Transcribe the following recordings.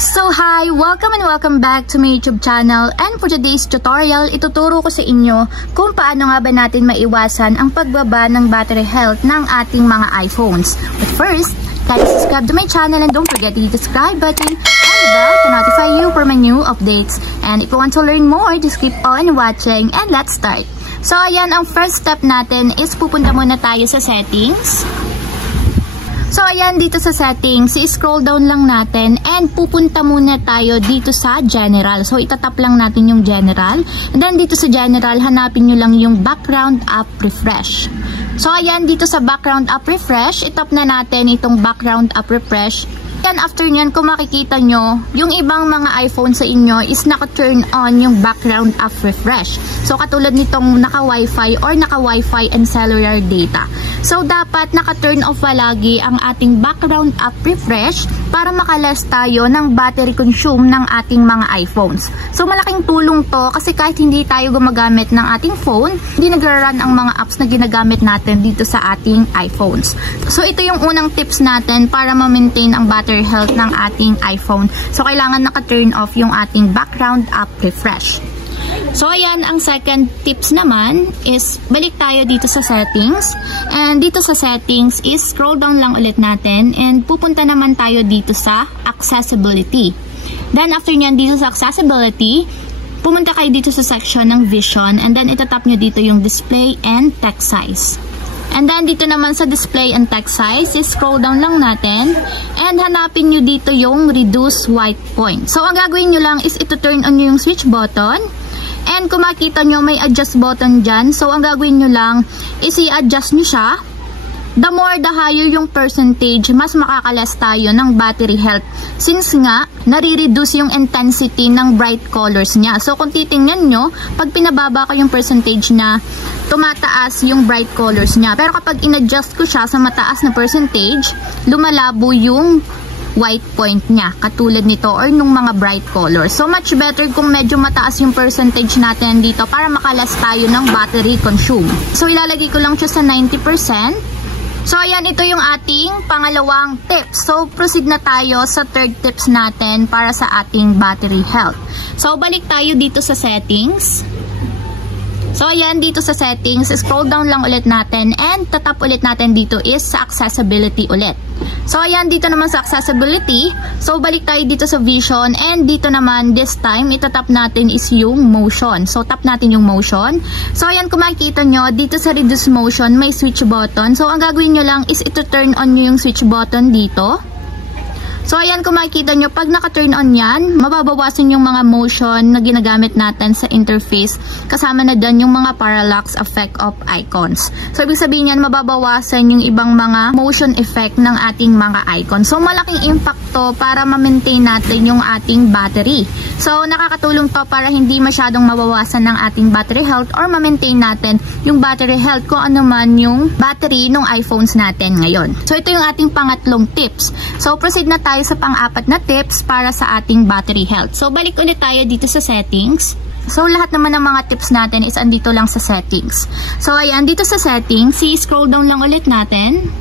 So hi! Welcome and welcome back to my YouTube channel, and for today's tutorial, ituturo ko sa inyo kung paano nga ba natin maiwasan ang pagbaba ng battery health ng ating mga iPhones. But first, like, subscribe to my channel and don't forget to hit the subscribe button and the bell to notify you for my new updates. And if you want to learn more, just keep on watching and let's start. So ayan, ang first step natin is pupunta muna tayo sa settings. So ayan, dito sa settings, i-scroll down lang natin and pupunta muna tayo dito sa general. So itatap lang natin yung general. And then dito sa general, hanapin nyo lang yung background app refresh. So ayan, dito sa background app refresh, itap na natin itong background app refresh. Then after nyan, kung makikita nyo, yung ibang mga iPhone sa inyo is naka-turn on yung background app refresh. So katulad nitong naka-Wi-Fi or naka-Wi-Fi and cellular data. So dapat naka-turn off palagi ang ating background app refresh para makalas tayo ng battery consume ng ating mga iPhones. So malaking tulong to kasi kahit hindi tayo gumagamit ng ating phone, hindi nagra-run ang mga apps na ginagamit natin dito sa ating iPhones. So ito yung unang tips natin para ma-maintain ang battery health ng ating iPhone. So kailangan naka-turn off yung ating background app refresh. So ayan, ang second tips naman is balik tayo dito sa settings. And dito sa settings is scroll down lang ulit natin and pupunta naman tayo dito sa accessibility. Then after nyan dito sa accessibility, pumunta kayo dito sa section ng vision and then itatap nyo dito yung display and text size. And then dito naman sa display and text size, scroll down lang natin and hanapin nyo dito yung reduce white point. So ang gagawin nyo lang is ito turn on nyo yung switch button. And kung makita nyo may adjust button dyan, so ang gagawin nyo lang is i-adjust nyo siya. The more the higher yung percentage, mas makakalas tayo ng battery health. Since nga, nare-reduce yung intensity ng bright colors niya. So kung titingnan nyo, pag pinababa ko yung percentage na tumataas yung bright colors niya. Pero kapag in-adjust ko siya sa mataas na percentage, lumalabo yung white point niya, katulad nito or nung mga bright colors. So much better kung medyo mataas yung percentage natin dito para makalas tayo ng battery consume. So ilalagay ko lang siya sa 90%. So ayan, ito yung ating pangalawang tips. So proceed na tayo sa third tips natin para sa ating battery health. So balik tayo dito sa settings. So ayan, dito sa settings, scroll down lang ulit natin and tatap ulit natin dito is sa accessibility ulit. So ayan, dito naman sa accessibility, so balik tayo dito sa vision and dito naman this time itatap natin is yung motion. So tap natin yung motion. So ayan, kung makikita nyo dito sa reduce motion may switch button. So ang gagawin nyo lang is ito turn on nyo yung switch button dito. So ayan, kung makikita nyo, pag naka-turn on yan, mababawasan yung mga motion na ginagamit natin sa interface. Kasama na dyan yung mga parallax effect of icons. So ibig sabihin yan, mababawasan yung ibang mga motion effect ng ating mga icons. So malaking impact to para ma-maintain natin yung ating battery. So nakakatulong to para hindi masyadong mabawasan ng ating battery health or ma-maintain natin yung battery health kung ano man yung battery ng iPhones natin ngayon. So ito yung ating pangatlong tips. So proceed na tayo sa pang-apat na tips para sa ating battery health. So balik ulit tayo dito sa settings. So lahat naman ng mga tips natin is andito lang sa settings. So ayan, dito sa settings, scroll down lang ulit natin.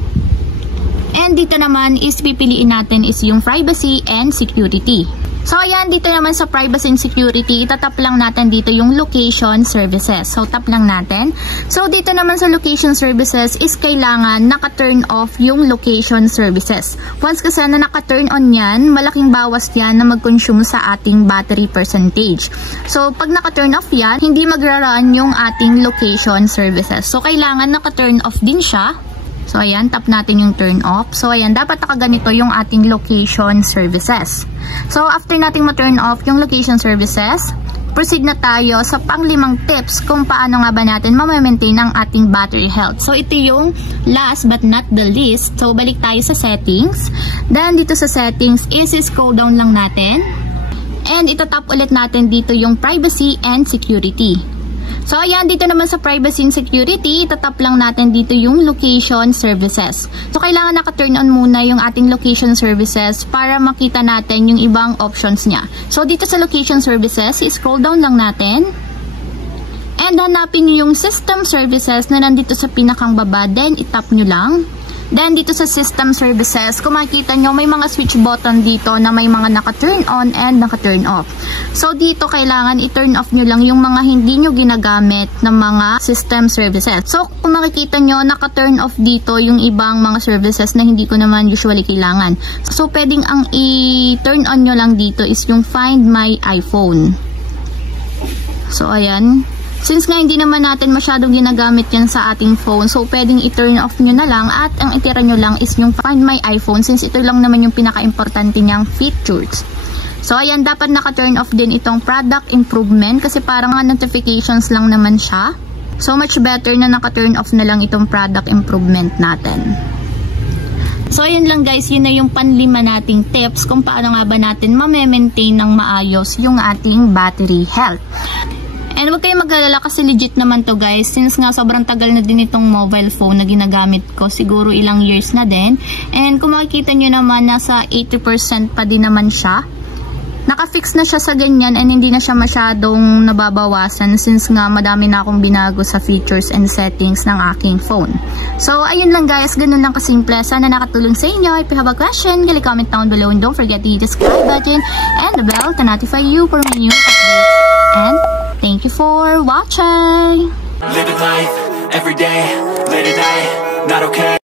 And dito naman is pipiliin natin is yung privacy and security. So ayan, dito naman sa privacy and security, itatap lang natin dito yung location services. So tap lang natin. So dito naman sa location services is kailangan naka-turn off yung location services. Once kasi na naka-turn on yan, malaking bawas yan na mag-consume sa ating battery percentage. So pag naka-turn off yan, hindi magra-run yung ating location services. So kailangan naka-turn off din siya. So ayan, tap natin yung turn off. So ayan, dapat nakaganito yung ating location services. So after nating ma-turn off yung location services, proceed na tayo sa pang-limang tips kung paano nga ba natin ma-maintain ang ating battery health. So ito yung last but not the least. So balik tayo sa settings. Then dito sa settings is scroll down lang natin. And itatap ulit natin dito yung privacy and security. So ayan, dito naman sa privacy and security, itatap lang natin dito yung location services. So kailangan naka-turn on muna yung ating location services para makita natin yung ibang options niya. So dito sa location services, scroll down lang natin. And hanapin nyo yung system services na nandito sa pinakang baba, then itap nyo lang. Then dito sa system services, kung makikita nyo, may mga switch button dito na may mga naka-turn on and naka-turn off. So dito kailangan i-turn off nyo lang yung mga hindi nyo ginagamit ng mga system services. So kung makikita nyo, naka-turn off dito yung ibang mga services na hindi ko naman usually kailangan. So pwedeng ang i-turn on nyo lang dito is yung Find My iPhone. So ayan. Since nga hindi naman natin masyadong ginagamit yan sa ating phone, so pwedeng i-turn off nyo na lang at ang itira nyo lang is yung Find My iPhone since ito lang naman yung pinaka-importante niyang features. So ayan, dapat naka-turn off din itong product improvement kasi parang nga notifications lang naman siya. So much better na naka-turn off na lang itong product improvement natin. So ayun lang guys, yun na yung panlima nating tips kung paano nga ba natin ma-maintain ng maayos yung ating battery health. And huwag kayong mag-alala kasi legit naman to guys, since nga sobrang tagal na din itong mobile phone na ginagamit ko, siguro ilang years na din. And kung makikita nyo naman, nasa 80% pa din naman siya. Naka-fix na siya sa ganyan and hindi na siya masyadong nababawasan since nga madami na akong binago sa features and settings ng aking phone. So ayun lang guys, ganun lang kasimple. Sana nakatulong sa inyo. If you have a question, comment down below and don't forget to hit the subscribe button and the bell to notify you for my new updates. And thank you for watching. Living life, every day, late at night, not okay.